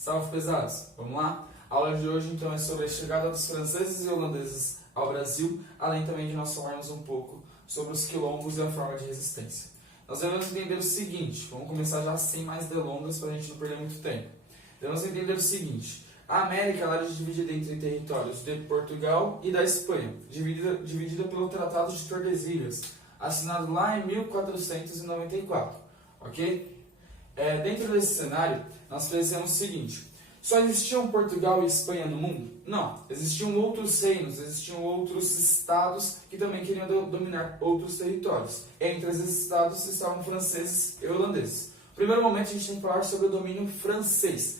Salve, pesados! Vamos lá? A aula de hoje então é sobre a chegada dos franceses e holandeses ao Brasil, além também de nós falarmos um pouco sobre os quilombos e a forma de resistência. Nós devemos entender o seguinte, vamos começar já sem mais delongas para a gente não perder muito tempo. Devemos entender o seguinte, a América ela é dividida entre territórios de Portugal e da Espanha, dividida pelo Tratado de Tordesilhas, assinado lá em 1494, ok? Dentro desse cenário, nós pensamos o seguinte, só existiam Portugal e Espanha no mundo? Não, existiam outros reinos, existiam outros estados que também queriam dominar outros territórios. Entre esses estados estavam franceses e holandeses. No primeiro momento a gente tem que falar sobre o domínio francês.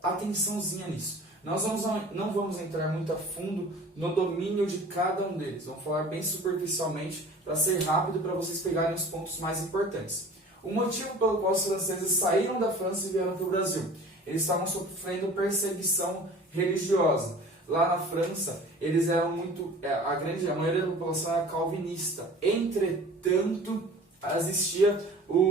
Atençãozinha nisso. Nós não vamos entrar muito a fundo no domínio de cada um deles. Vamos falar bem superficialmente para ser rápido para vocês pegarem os pontos mais importantes. O motivo pelo qual os franceses saíram da França e vieram para o Brasil. Eles estavam sofrendo perseguição religiosa. Lá na França, eles eram muito... A maioria da população era calvinista. Entretanto, existia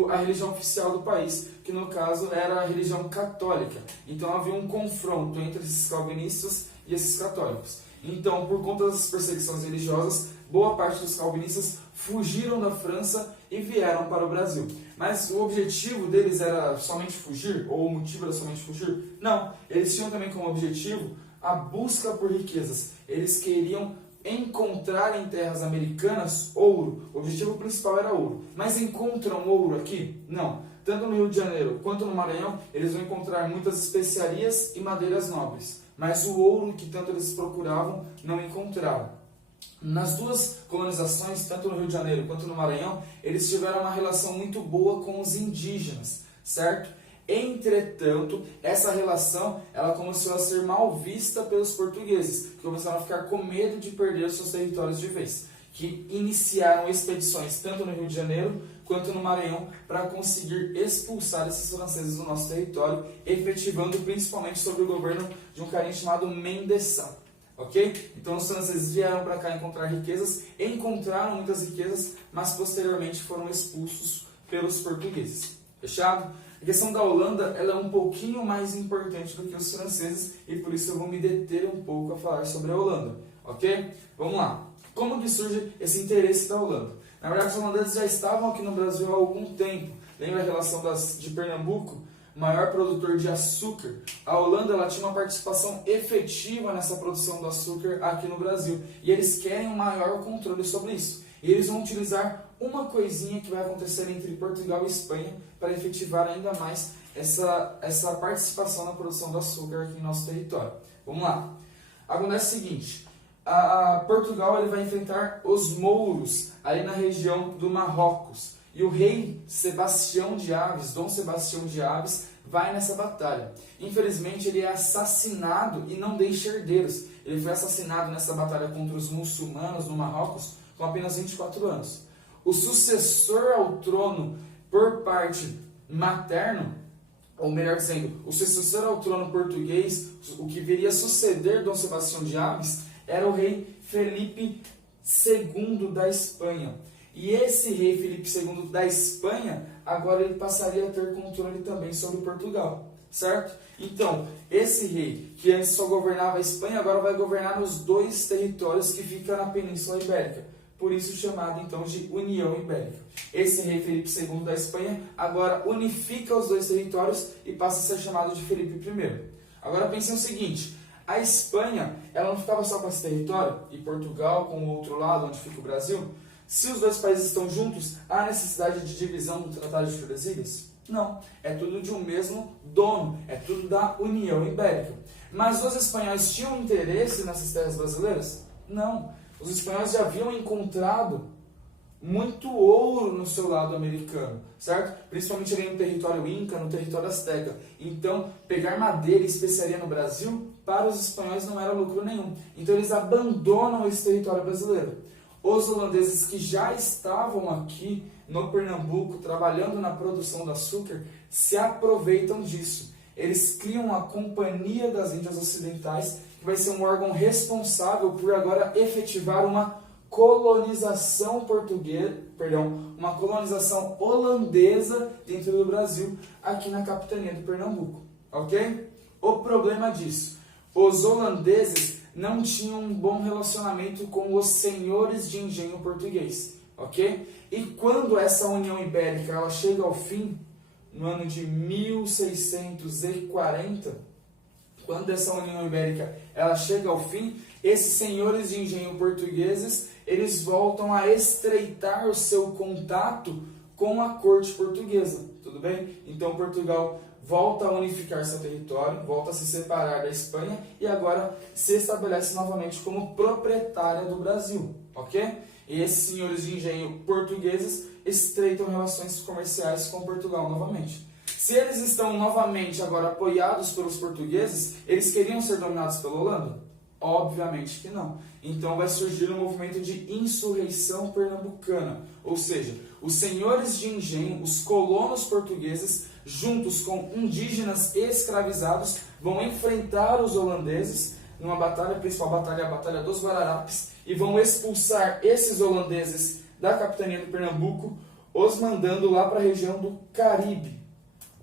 a religião oficial do país, que no caso era a religião católica. Então havia um confronto entre esses calvinistas e esses católicos. Então, por conta das perseguições religiosas, boa parte dos calvinistas fugiram da França e vieram para o Brasil. Mas o objetivo deles era somente fugir? Ou o motivo era somente fugir? Não, eles tinham também como objetivo a busca por riquezas. Eles queriam encontrar em terras americanas ouro. O objetivo principal era ouro. Mas encontram ouro aqui? Não. Tanto no Rio de Janeiro quanto no Maranhão, eles vão encontrar muitas especiarias e madeiras nobres. Mas o ouro que tanto eles procuravam, não encontraram. Nas duas colonizações, tanto no Rio de Janeiro quanto no Maranhão, eles tiveram uma relação muito boa com os indígenas, certo? Entretanto, essa relação ela começou a ser mal vista pelos portugueses, que começaram a ficar com medo de perder os seus territórios de vez, que iniciaram expedições tanto no Rio de Janeiro quanto no Maranhão para conseguir expulsar esses franceses do nosso território, efetivando principalmente sobre o governo de um carinha chamado Mendesá. Ok? Então os franceses vieram para cá encontrar riquezas, encontraram muitas riquezas, mas posteriormente foram expulsos pelos portugueses. Fechado? A questão da Holanda ela é um pouquinho mais importante do que os franceses e por isso eu vou me deter um pouco a falar sobre a Holanda. Ok? Vamos lá. Como que surge esse interesse da Holanda? Na verdade, os holandeses já estavam aqui no Brasil há algum tempo. Lembra a relação de Pernambuco? Maior produtor de açúcar, a Holanda ela tinha uma participação efetiva nessa produção do açúcar aqui no Brasil. E eles querem um maior controle sobre isso. E eles vão utilizar uma coisinha que vai acontecer entre Portugal e Espanha para efetivar ainda mais essa participação na produção do açúcar aqui em nosso território. Vamos lá. Acontece o seguinte, Portugal ele vai enfrentar os mouros ali na região do Marrocos. E o rei Sebastião de Aves, Dom Sebastião de Aves, vai nessa batalha. Infelizmente, ele é assassinado e não deixa herdeiros. Ele foi assassinado nessa batalha contra os muçulmanos no Marrocos com apenas 24 anos. O sucessor ao trono por parte materno, ou melhor dizendo, o sucessor ao trono português, o que viria a suceder Dom Sebastião de Aves, era o rei Felipe II da Espanha. E esse rei Felipe II da Espanha, agora ele passaria a ter controle também sobre Portugal, certo? Então, esse rei, que antes só governava a Espanha, agora vai governar nos dois territórios que ficam na Península Ibérica. Por isso chamado então de União Ibérica. Esse rei Felipe II da Espanha agora unifica os dois territórios e passa a ser chamado de Felipe I. Agora pensem o seguinte, a Espanha ela não ficava só com esse território, e Portugal com o outro lado, onde fica o Brasil. Se os dois países estão juntos, há necessidade de divisão do Tratado de Tordesilhas? Não, é tudo de um mesmo dono, é tudo da União Ibérica. Mas os espanhóis tinham interesse nessas terras brasileiras? Não, os espanhóis já haviam encontrado muito ouro no seu lado americano, certo? Principalmente ali no território Inca, no território Azteca. Então, pegar madeira e especiaria no Brasil, para os espanhóis não era lucro nenhum. Então eles abandonam esse território brasileiro. Os holandeses que já estavam aqui no Pernambuco, trabalhando na produção do açúcar, se aproveitam disso. Eles criam a Companhia das Índias Ocidentais, que vai ser um órgão responsável por agora efetivar uma colonização uma colonização holandesa dentro do Brasil, aqui na capitania do Pernambuco. Ok? o problema disso? Os holandeses não tinham um bom relacionamento com os senhores de engenho português, ok? E quando essa União Ibérica ela chega ao fim, no ano de 1640, quando essa União Ibérica ela chega ao fim, esses senhores de engenho portugueses, eles voltam a estreitar o seu contato com a corte portuguesa, tudo bem? Então Portugal volta a unificar seu território, volta a se separar da Espanha e agora se estabelece novamente como proprietária do Brasil, ok? E esses senhores de engenho portugueses estreitam relações comerciais com Portugal novamente. Se eles estão novamente agora apoiados pelos portugueses, eles queriam ser dominados pela Holanda? Obviamente que não. Então vai surgir um movimento de insurreição pernambucana, ou seja, os senhores de engenho, os colonos portugueses, juntos com indígenas escravizados, vão enfrentar os holandeses numa batalha, a principal batalha, a Batalha dos Guararapes, e vão expulsar esses holandeses da capitania do Pernambuco, os mandando lá para a região do Caribe,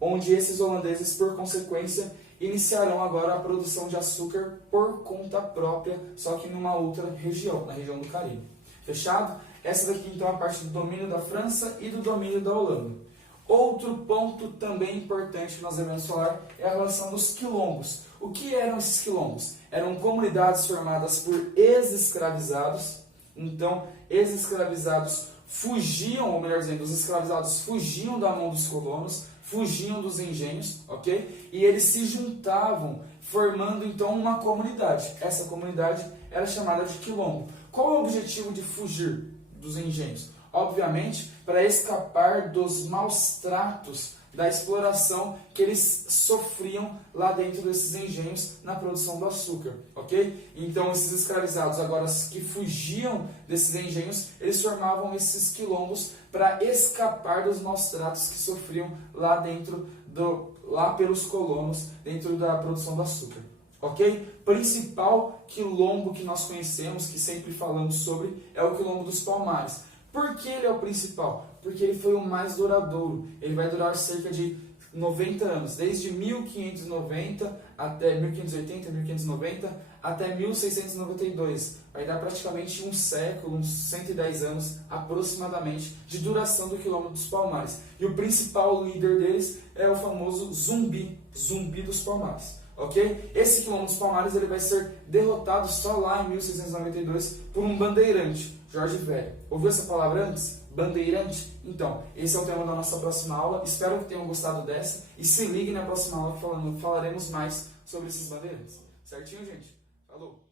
onde esses holandeses, por consequência, iniciarão agora a produção de açúcar por conta própria, só que numa outra região, na região do Caribe. Fechado? Essa daqui então é a parte do domínio da França e do domínio da Holanda. Outro ponto também importante que nós devemos falar é a relação dos quilombos. O que eram esses quilombos? Eram comunidades formadas por ex-escravizados. Então, ex-escravizados fugiam, ou melhor dizendo, os escravizados fugiam da mão dos colonos, fugiam dos engenhos, ok? E eles se juntavam, formando então uma comunidade. Essa comunidade era chamada de quilombo. Qual é o objetivo de fugir dos engenhos? Obviamente, para escapar dos maus tratos da exploração que eles sofriam lá dentro desses engenhos na produção do açúcar, ok? Então, esses escravizados, agora que fugiam desses engenhos, eles formavam esses quilombos para escapar dos maus tratos que sofriam lá dentro lá pelos colonos, dentro da produção do açúcar, ok? Principal quilombo que nós conhecemos, que sempre falamos sobre, é o quilombo dos Palmares. Por que ele é o principal? Porque ele foi o mais duradouro. Ele vai durar cerca de 90 anos, desde 1590 até 1580, 1590 até 1692. Vai dar praticamente um século, uns 110 anos aproximadamente de duração do quilombo dos Palmares. E o principal líder deles é o famoso Zumbi dos Palmares. Ok? Esse quilombo dos Palmares ele vai ser derrotado só lá em 1692 por um bandeirante, Jorge Velho. Ouviu essa palavra antes? Bandeirante? Então, esse é o tema da nossa próxima aula. Espero que tenham gostado dessa. E se ligue na próxima aula que falaremos mais sobre esses bandeirantes. Certinho, gente? Falou!